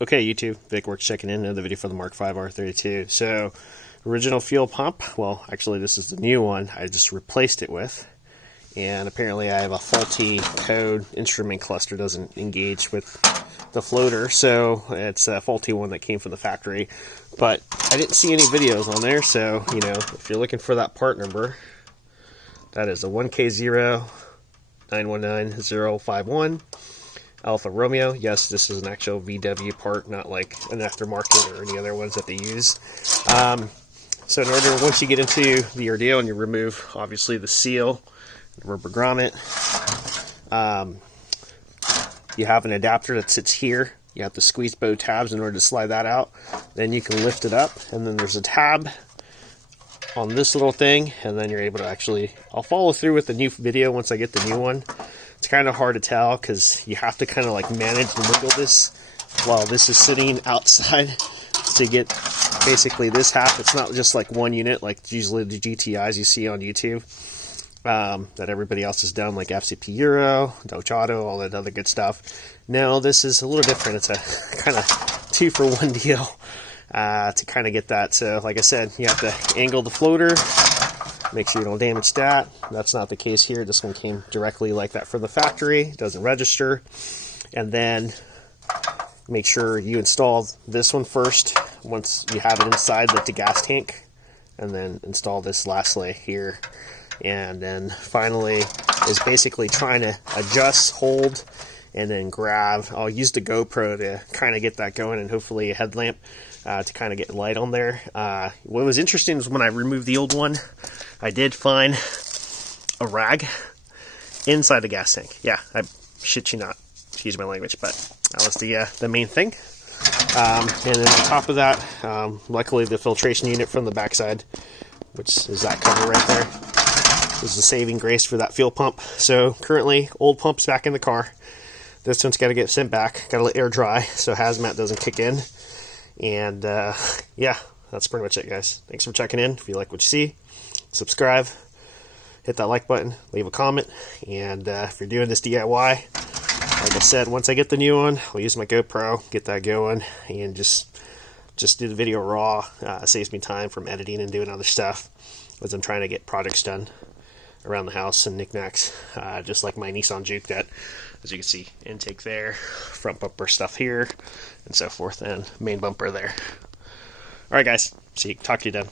Okay, YouTube, Vik-Werks checking in. Another video for the Mark V R32. So, original fuel pump. Well, actually, this is the new one. I just replaced it with. And apparently, I have a faulty code. Instrument cluster doesn't engage with the floater, so it's a faulty one that came from the factory. But I didn't see any videos on there, so you know, if you're looking for that part number, that is the 1K0919051. Alpha Romeo. Yes, this is an actual VW part, not like an aftermarket or any other ones that they use. So in order, once you get into the ordeal and you remove, obviously, the seal, the rubber grommet, you have an adapter that sits here. You have to squeeze both tabs in order to slide that out. Then you can lift it up, and then there's a tab on this little thing, and then you're able to actually, I'll follow through with the new video once I get the new one. It's kind of hard to tell because you have to kind of like manage and wiggle this while this is sitting outside to get basically this half. It's not just like one unit like usually the GTIs you see on YouTube that everybody else has done, like FCP Euro, Dodge Auto, all that other good stuff. No, this is a little different. It's a kind of 2-for-1 deal to kind of get that. So like I said, you have to angle the floater. Make sure you don't damage that. That's not the case here. This one came directly like that from the factory. It doesn't register. And then make sure you install this one first once you have it inside the gas tank. And then install this lastly here. And then finally is basically trying to adjust, hold, and then grab. I'll use the GoPro to kind of get that going, and hopefully a headlamp to kind of get light on there. What was interesting is when I removed the old one, I did find a rag inside the gas tank. Yeah, I shit you not, excuse my language, but that was the main thing. And then on top of that, luckily the filtration unit from the backside, which is that cover right there, was the saving grace for that fuel pump. So currently, old pump's back in the car. This one's got to get sent back. Got to let air dry so hazmat doesn't kick in. And yeah, that's pretty much it, guys. Thanks for checking in. If you like what you see, subscribe, hit that like button, leave a comment, and if you're doing this DIY, like I said, once I get the new one, I'll use my GoPro, get that going, and just do the video raw. Saves me time from editing and doing other stuff as I'm trying to get projects done around the house and knickknacks, just like my Nissan Juke that, as you can see, intake there, front bumper stuff here, and so forth, and main bumper there. Alright guys, talk to you then.